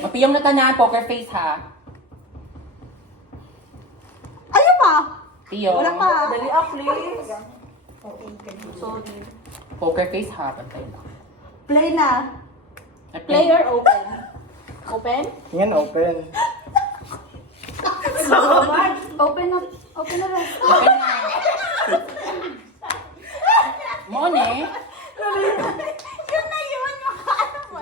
Mapiyong na tanan, poker face ha. Ayaw pa. Piyong. Wala pa. Dali up, please. Sorry. Poker face ha, pantay lang. Play na. Play or open? Open? Yan, open. Open na. Open na rin. Open na. Mone. Yun na yun. Makaano mo.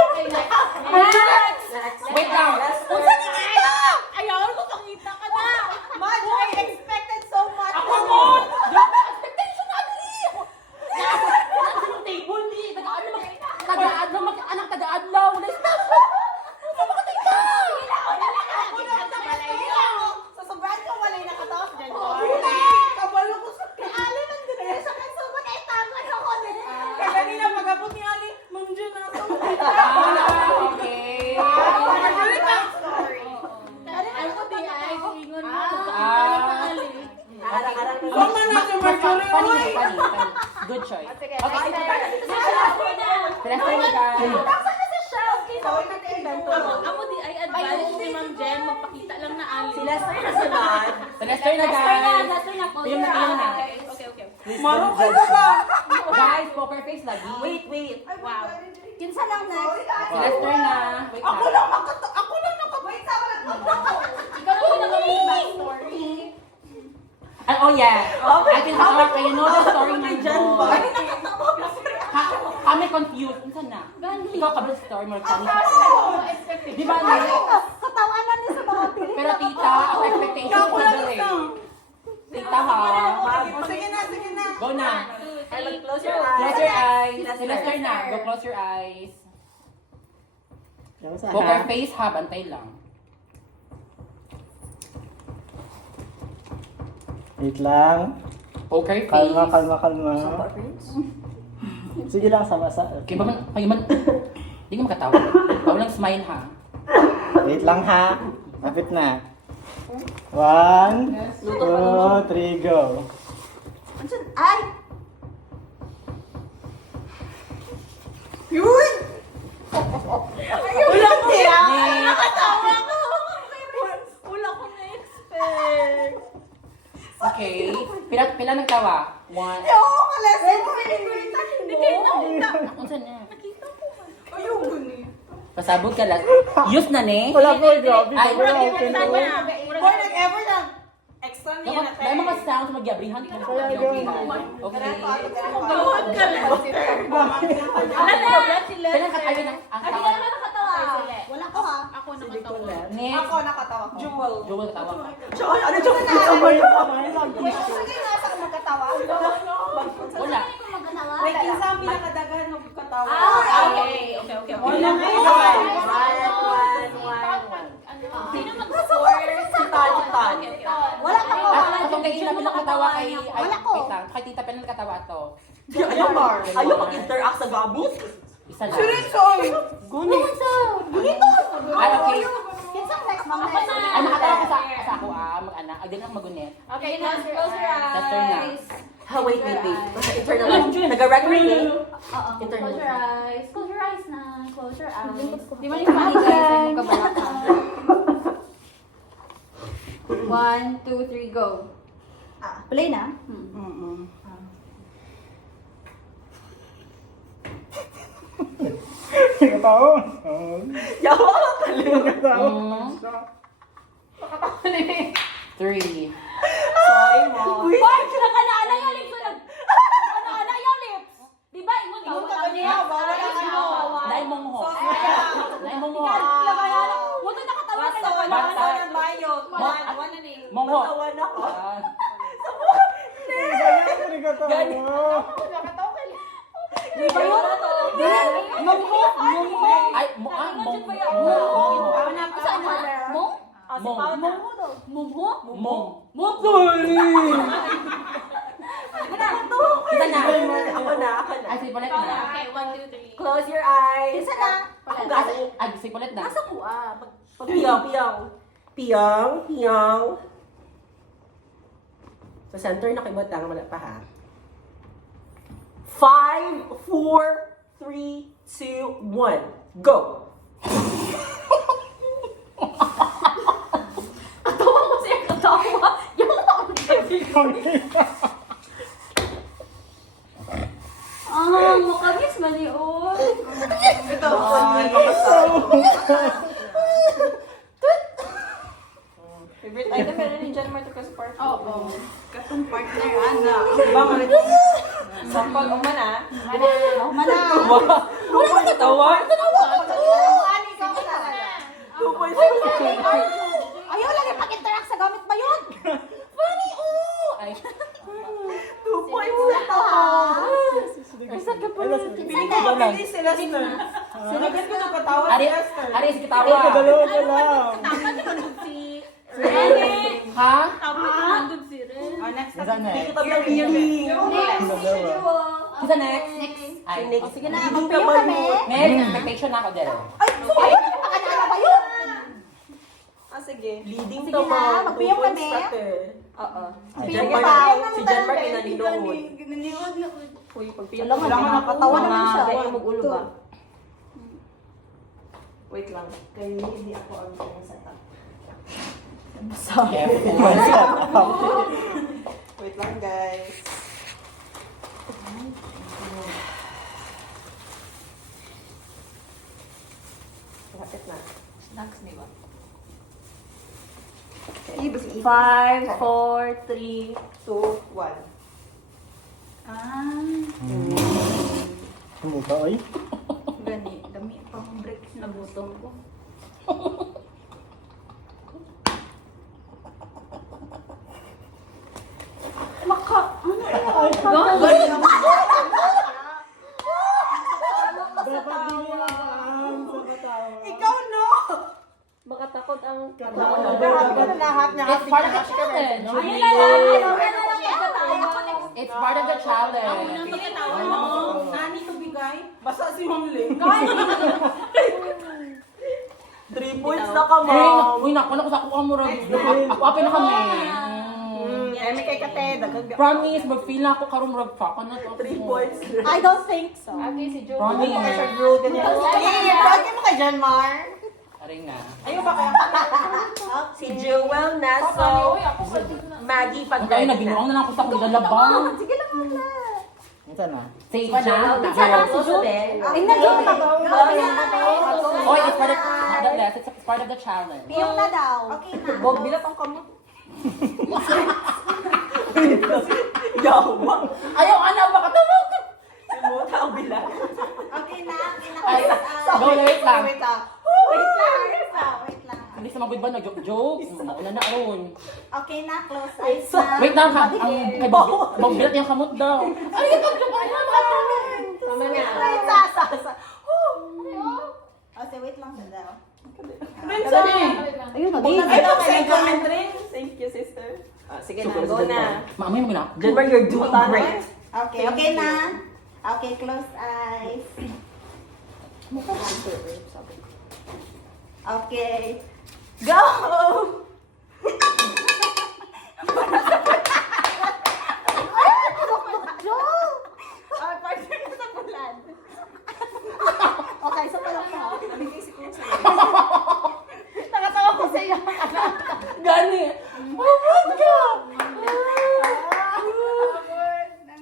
Okay, next. Wait lang. Unsa ni kita? Ayaw ko pakita ka na. Mad, I expected so much. Ako mo! Grabe, expectation na dali! Nasa yung table ni, taga-adlaw, wala station! Makatay ka! Sa sobrang ko walay nakataos dyan. Kabalo ko sa Ali nang dire sa kasubot ay taman ako din. kanina pag-abot ni Ali. Ma'am Jun, nasa Okay. Ako di ay ingon mo. Arang-arang na. Funny. Good choice. Okay, Celeste na guys. Taksa na sa shelf. Amo di ay advice ni Ma'am Jen, magpakita lang na ali. Sila sir na sila. Celeste na guys. Piyong na. Okay. Marong ka na ba? Guys, poker face lagi. Wait. Wow. Kinsa lang next? Celeste na. Wait Ako lang. lang wait sa wala. Ikaw lang yung nagawin backstory. Oh yeah. I can talk. You know the story ng Jan ba? Kami confused. Unsa na? Ikaw ka ba sa story mo? Kami Expected. Di ba ni? Katawanan niya sa mga pilit. Pero tita, ako expectation ko na eh. Tita ha. Sige na. Go na. Close your eyes. Close your eyes. Celeste na. Go close your eyes. Poker face ha. Bantay lang. Wait lang. Poker face. Kalma. Sige lang, sama-sa. Kaya ba man, hindi ka makatawa. Walang smile ha. Wait lang ha. Lapit na. 1, 2, 3, go. Ay! Yun! Wala ko yan. Nakatawa ko! Wala ko na-expect. Okay. Pila nagtawa? 1. Oo, kalasin mo! Unsa na? Ayaw ko ni. Pasabog ka lang. Use na ni. Wala po, grabe. Ay, Wala open po. Boy, nag-ever lang. Extra niya na Dahil mga sounds magyabrihan ko. Okay. Tawag ka lang. Pila nakatayo na ang Ay, tawa. hindi naman nakatawa. Wala ko ha. Ako nakatawa. Next. Ako nakatawa ko. Jewel. Jewel tawa. Ano Jewel? Kamay pa. Sige nga sa magkatawa. Wala. Wait, kinsa ang pinakadagan ng katawa? Okay. Wala ngayon. Sino mag-score? Si Tan. Wala ka mo. Atong kay Ina pila katawa kay Wala ko. wait lang. Kay tita pila katawa to. Ayaw mag-interact sa gabos. Isa lang. Sorry. Gunito! Ay, okay. Kinsa next mama? Ay, nakatawa ko sa ako mag-anak. Ay, din ako magunit. Okay, close your That's turn na. eyes. Wait. Internal. Nag-record eh. Oo. Internal. Close your eyes. Close your eyes na. Close your eyes. Di ba yung funny guys? Ay, mong kabalaka. 1, 2, 3, go. Play na? Tao. Yawa ka pala. Tao. 3. Sorry mo. Hoy, sila ka na yung lips. Ana yung lips. Di ba? Ingon ka. Ingon ka niya, bawal ang ano. Dahil mong ho. Dahil mong ho. Huwag ka nakatawa ka na pala. Basta ng bayo. One na ni. Mong ho. Matawan ako. Di ba yun? Ay, mong. Saan na? Mong? Mong. Mong? Mong. Isa na. Ako na. Ay, sipulit na. Okay, 1, 2, 3. Close your eyes. Kinsa na? Ako gasa. Ay, sipulit na. Asa ko Piyong. Sa center na kibot lang. Wala pa ha. 5, 4, 3, 2, 1, go! Katawa ko siya, katawa. Yung ako makamis mali, oh. Ito. Favorite item meron ni John Martin kasi part. Oo. Katong partner, ana. Diba, malit? Sampag, umana. Mana. Wala ka katawa? Ani ka ko talaga. 2 points. Ayaw lang ipag-interact sa gamit ba yun? Funny, oh! Ay. 2 points na to. Isa ka pa. Piling ko ba pili si Lester? Sinagan ko ng katawa si Ari, Lester. Ari, sige Ay, tawa. dalawa na lang. Ren. Ha? Tapos nandun si Ren. Oh, next Isa na. Hindi kita piling. Dalawa. Isa next. Ay, Next. Sige na, Hindi magpiyo ka kami. next, expectation na ako din. Ay, sorry! Pakadala ba yun? Ah, sige. Leading Sige to na, mga 2 magpiyong points kami. natin. Oo. Si Piyo John pa. Martin, si John Martin naninood. Ginaniwag na. Uy, pagpiyong Alam mo, nakakatawa naman siya. Kaya mag-ulo ba? Wait lang. Kaya hindi ako ang setup. Wait lang, guys. Lapit na. Snacks, di ba? 5, 4, 3, 2, 1. Hindi ka, oy. Gani, dami pang break. Nagutom ko. Dapat hindi lang sa katawa. Ikaw, no! Makatakot ang Lahat ka na lahat na. It's part of the challenge. Ayun na lang. Ayun na lang. It's part of the challenge. Ani to bigay? Basta si Mamling. 3 points na ka, Hey, ma'am. uy, naku, sa kuha mo rin. Ako apin na kami. Eh, may kay kate. Promise, mag-feel na ako karong rag pa. Ano to? 3 points. I don't think so. Okay, si Joe. Promise. Hey, bagay mo kay John Mar. Aray nga. Ayun ba kaya? Si Joel Naso. Maggie Ang tayo, Pagdala. nabinuang na lang ako sa akong lalabang. Sige lang muna. Isa na. Say na. Isa lang si Joe. Ay, nag-joke na ba? Oh, it's part of the less. It's part of the challenge. Piyong na daw. Okay na. Bog, bilat ang kamot. Yawa. Ayaw, ano, makatawag. Simuta ang bilat. Okay na. Ay, go, wait lang. Wait lang. Wait lang. Wait lang. Hindi sa magod ba nag-joke? Mauna na aron. Okay na, close eyes na. Wait lang, ha? Ang magbilat yung kamot daw. Ay, pag-joke ka naman. Tama na. Wait, sa. Okay, wait lang sa daw. Ayun, Ay, okay, comment rin. Thank you, sister. Sige na, go na. Mamay mo na. Jennifer, you're doing great. Okay, okay na. Okay, close eyes. Okay. Go! Joel! Ah, partner na sa bulan. Okay, so pala pa. Nabigay si Kuya sa'yo. Nakatawa ko sa'yo. Gani. Oh my God.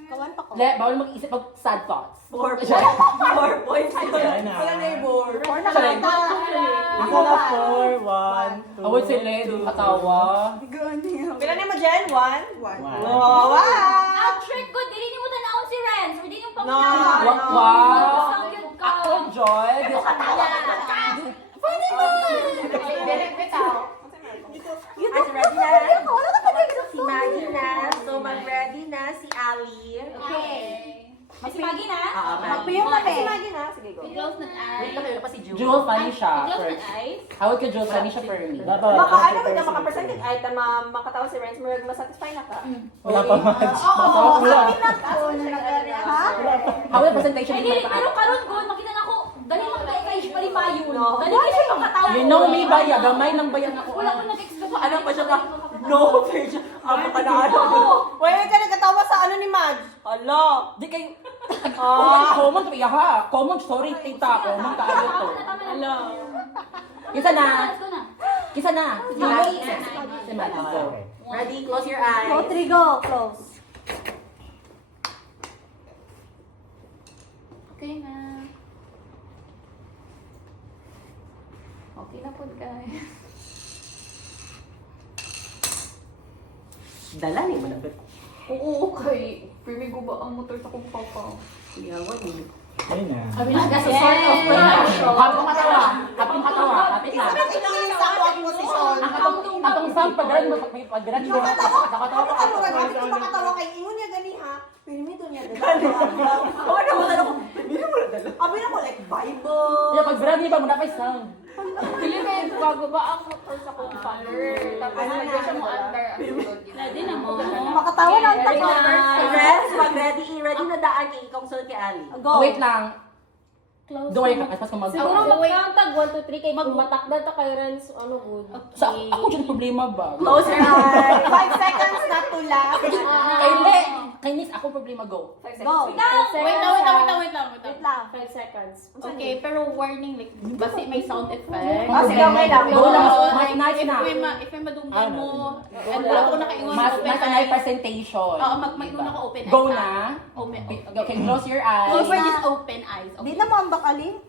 Kawan pa ko. Bawal mag-isip mag sad thoughts. 4 points. Ayan na. Wala neighbor. Or nakita. Isa na, 4, 1, 2, Away si Led, katawa. Pila na mo dyan? 1? 1. Wow! Ang trick ko, dili mo tanaon si Renz. Or di yung No. Wow. Ako, Joy. Si Maggie na. So, mag-ready na si Ali. May si Maggie na? Magpiyong kami. Si Maggie na. Sige, go. Close na Wait lang, eyes. kayo pa si Jewel. Jewel, funny siya. Close First. na eyes. Hawag ka, Jewel, funny siya for me. Dapat. Baka ano, may maka-presented item, makatawa si Renz, marag masatisfy na ka. Wala pa match. Oo, Wala. sabi na ko na nag-area. Ha? Hawag na presentation Ay, dito dili, sa pero karon ko, makita na ko, dali lang kay kay palimayon. Dali kayo makatawa. You know me, Baya. Gamay lang bayan ako. Wala ko nag-expect. Ano pa siya ka? No, page. Ang maka na ano. Wait, ka nagkatawa sa ano ni Madge? Hala. Di kayo, Common to iya ha. Common, sorry tita. Common tayo to. Hello. Kisa na. Let's go na. Kisa na. Si Maggie. Si Maggie, go. Ready? Close your eyes. Go, 3, go. Close. Okay na. Okay na po guys. Dala ni mo na ba? Oo, okay. Primigo ba ang motor sa kong papa? Iyawan mo. Ayun na. Sabi na, that's a sort of production. Habang katawa. Habang katawa. Kapit na. Tingin sa ako ang posisyon. Atong sound pag-grad mo. Pag-grad mo. Nakatawa ka. Bakit ko makatawa kay ingon niya gani ha? Pirmito niya gani. Oo, naman na ako. Bili mo na dala. Abi na ko like Bible. Yeah, pag-grad niya ba, muna pa sound. Pili kayo, bago ba ang motor sa kong father? Tapos lagyan siya mo under ang sulod. Ready na mo. Makatawa lang Ready tayo. na. Friends, pag ready, ready na daan kay ikaw sunod kay Ali. Go. Wait lang. Close. Doon ay pas kung mag- Siguro mag-countag 1, 2, 3 kay matakda ta kay Renz ano good. Sa ako dyan problema ba? Close your eyes. 5 seconds na to laugh. Kay Le. Kay Nis, ako problema go. Go. Wait lang. Wait lang. 5 seconds. Okay, pero warning, like, basi may sound effect. Ah, sige, okay lang. Go lang. Oo, Mas nice na. If may madunggan mo, and wala ko nakaingon Mas open mas eyes. presentation. Oo, mag-ingon ako open eyes. Go ah. na. Open. Okay, close your eyes. Close for this open eyes. Di na mo ang bakali.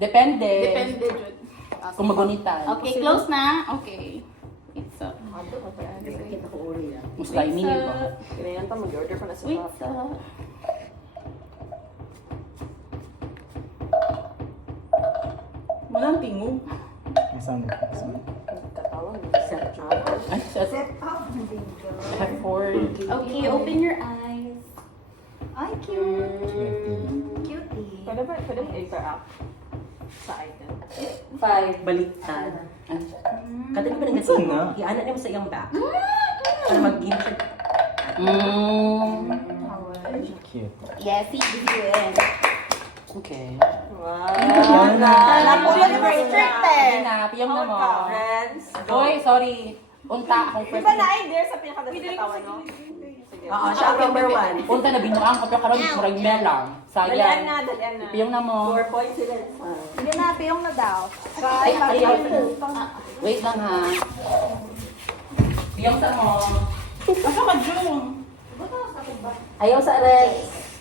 Depende. Depende, Jud. Kung magunitan. Okay, close na. Okay. It's up. Kita ko uli ah. Muslay Wait, niyo ba? Kinayan pa mag-order pa na sa Wait, Walang tingog. Nasaan na? Nasaan na? Katawan, set up. Ay, set. Have four. Okay, open your eyes. Ay, cute. Cutie. Pwede ba interact sa item? 5, baliktad. Kada na ba nang Saan na? Iana na mo sa iyang back. Para mag-give siya. Cute. Yes, see, this is it. Okay. Wow. Napulo ni restricted. na, piyong na mo. Friends, Hoy, sorry. Unta akong first. Di ba na there sa pinakadalas no? Oo, siya ang number 1. Unta na binuang ko pero karon murag melang. Dalian na, Sayang. dalian na. Piyong na mo. 4.75. Hindi na, piyong na daw. Ay, wait lang ha. Piyong sa mo. Asa ka, June? Ayaw sa Rex.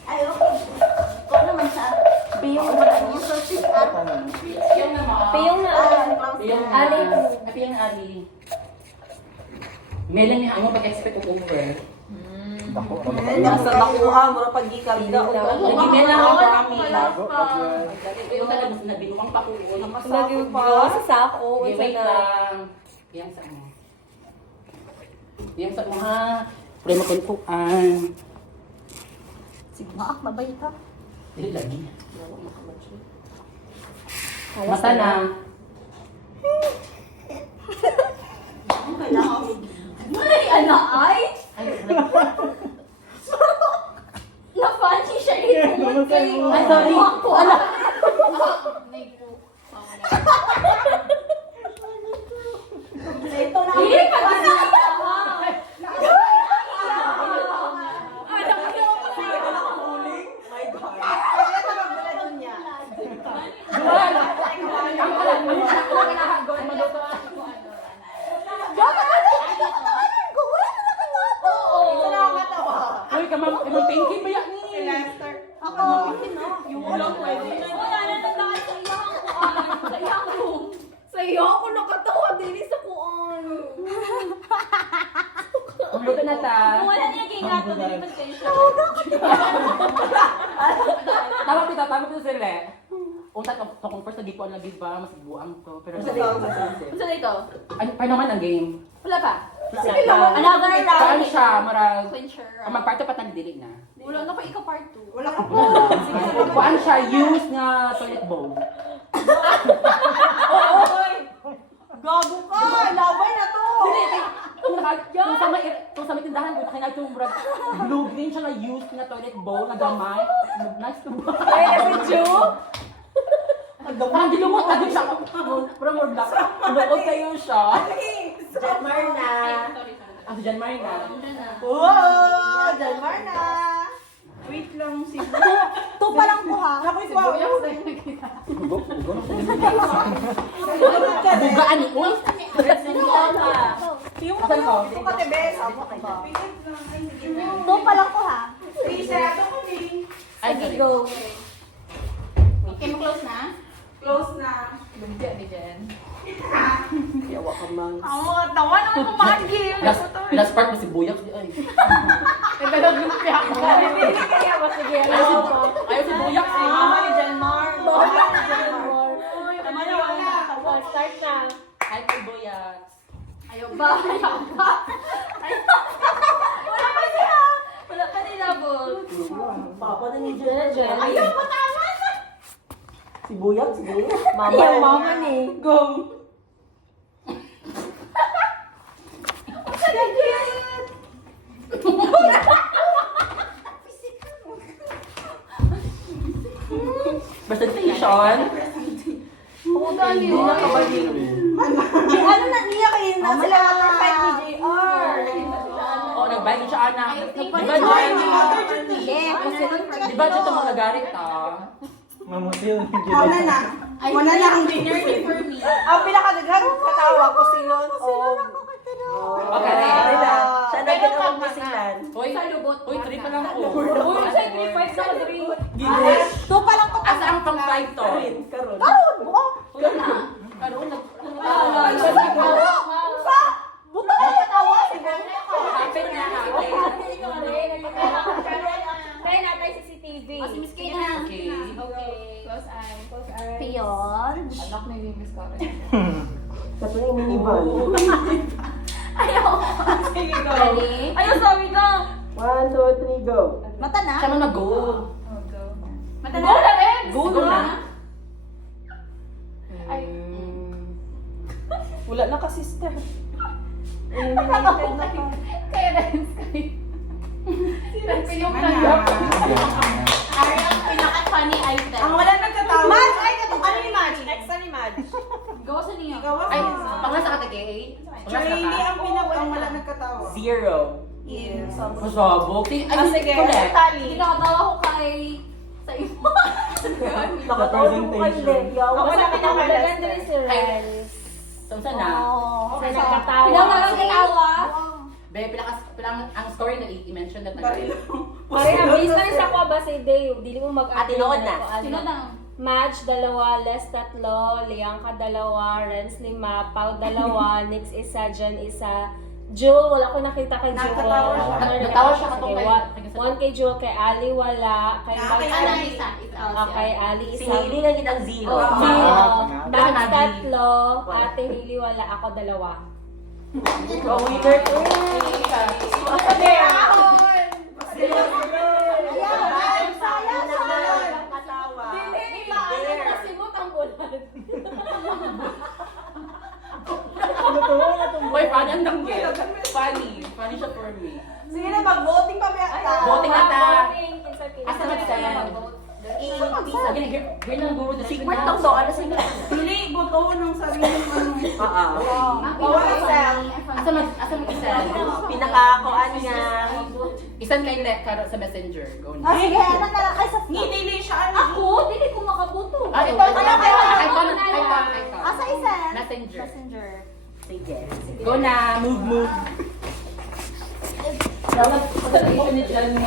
Ikaw naman siya. Piyong na. Piyong na mo. Piyong na. Piyong na. Ali. Piyong na Ali. Melanie, ano pag-expect ko over? Dako. Nasa nakuha, mura pag-gikab. Nag-email lang ako kami. Bago. Piyong na lang, binuang pa ko. Lagi pa. Sa sako. Wait lang. Piyong sa mo. Piyong sa mo ha. Pwede makuntuan. Sige na, mabait ka. Dili lagi. Mata na. Malay, ana, ay! Na-funny siya ito. Ay, sorry. Ala. Ito na. Hindi pa din Kaya ito magbulan niya. Ito na ako katawa. Uy, kamang pinky ba yan ni? Si Lester. Ako. Yung ulang pwede. Wala na nandaan sa iyang kuan. Sa iyang room. Sa iyo ako nakatawa din sa kuan. Luto na ta. Kung wala niya kay gato, dili man kayo siya. Tama pito sila. Unta ka kung first na di ko ang lagi ba, masiguang to. Pero Ano sa dito? ay, pa naman ang game. Wala pa. Sige lang. Another Saan round. siya, marag, Clincher ang round. magparto pa tagdili na. Wala na pa ikaw part 2. Wala ka po. Kuan siya, use nga toilet bowl. Gago ka! Labay na to! Kung sa may tindahan ko, kaya itong murag, blue green siya na use nga toilet bowl na gamay. Nice to ba? Ay, every Parang dilumot na din siya. Pero more black. Lukot kayo siya. Jet Marna. Ako dyan, Marina. Wow! Dalmar na! Wait lang si Two pa lang po ha. Ako ikaw. Bugaan ni Uy. Yung ako yung katebe. Two pa lang po ha. Sarado ko ni. Ay, Sige, go. Okay, mo-close na? Close na. Lumpia ni Jen. Yawa ka man. Ang mga tawa naman kumagil. Last part mo si Buyak. Ay. Nagdadag lumpia ako. Kaya ba sige, Ayaw si Buyak. Mama ni Janmar. Start na. Ay, kay Buyak. Ayaw ba? Ayaw ba? Wala pa siya. Wala pa nilabol. Papa na ni Jen. Ayaw mo tama. Si Buyak, sige. Mama ni. Go. Presentation. Puta niyo. Ano na niya kayo na sila waterfight ni JR. Oh, nagbayad siya anak. Di ba Yeah, kasi Di ba dito mga garit Mamutil ni Wala na. Wala na ang dinner for me. Ang pinakadaghang katawa ko silon o Okay. Siya na ginawang musilan. Uy, Sa lubot. uy, 3 pa lang ako. Uy, sa 3-5 sa 3. two pa lang po. Asa ang pang 5 to? Karon. Wala na. Karoon na. Buta na yung tawa. Happen na, happen. Tayo na tayo CCTV. Si Miss Kay na. Okay. Okay. Close eye. Close eye. Piyon. Anak na yung Miss Karen. Kato yung minivan. Ayaw. Sige, go. Ready? Ayaw, sabi ka. 1, 2, 3, go. Mata na. Siya man mag-go. Mata na. Go na rin. Go na. Ay. Wala na ka sister. Kaya na yung Sky. Sinan ko yung Mana. nanggap. Ay, ang pinaka-funny item. Ang wala nagkatawa. Match, ay, katong ano ni Madge? Next na ni Madge. Gawa sa niyo. Ikaw Ay, ako. pangasa ka take. Really ang ang wala nagkatawa. 0. Yes. Masabog. Ay, Sige, correct. tali. Nakatawa ko kay... sa iyo. Nakatawa mo kay Leia. Ako na pinaka-last. si Renz. So, saan na? Sa nakatawa. Ilang na lang katawa? Be, ang story na i-mention na Baril. Pare, ang base na rin sa ko ba si Dave? Dili mo Ah, tinuod na. Sino na? Match, 2, Les, 3, Liangka, 2, Renz, 5, Pau, 2, Nix, 1, Jan, 1, Jewel, wala ko nakita kay Jewel. Natawa siya. Natawa siya Sige, katong kay- 1 kay Jewel, kay Ali, wala. Kay Ah, kay Max, Ali. Isa. kay Ali, Si 1. Hailey na ginang 0. Oh, Ah, Max, Nadi. 3, Ate Hili, wala. Ako, 2. Oh, winner to. Uy, funny ang danggit. Funny. Funny siya for me. Sige na, mag-voting pa ba? Voting na ta. Asa Asa nag-send? Sige na, here lang guro. Secret tong do. Ano sige? Pili, botoon ng sarili ng ano. Bawal Excel. Asa mag-send? Pinakakuan niya. Isan kay Net sa messenger. Go na. Ah, sige, ano na lang kayo sa Hindi siya ano. Ako, dili ko makabuto. Ah, ito. Icon. Asa isa? Messenger. Messenger. Sige. Go na. Move. Dapat, pagkakita ni Jan.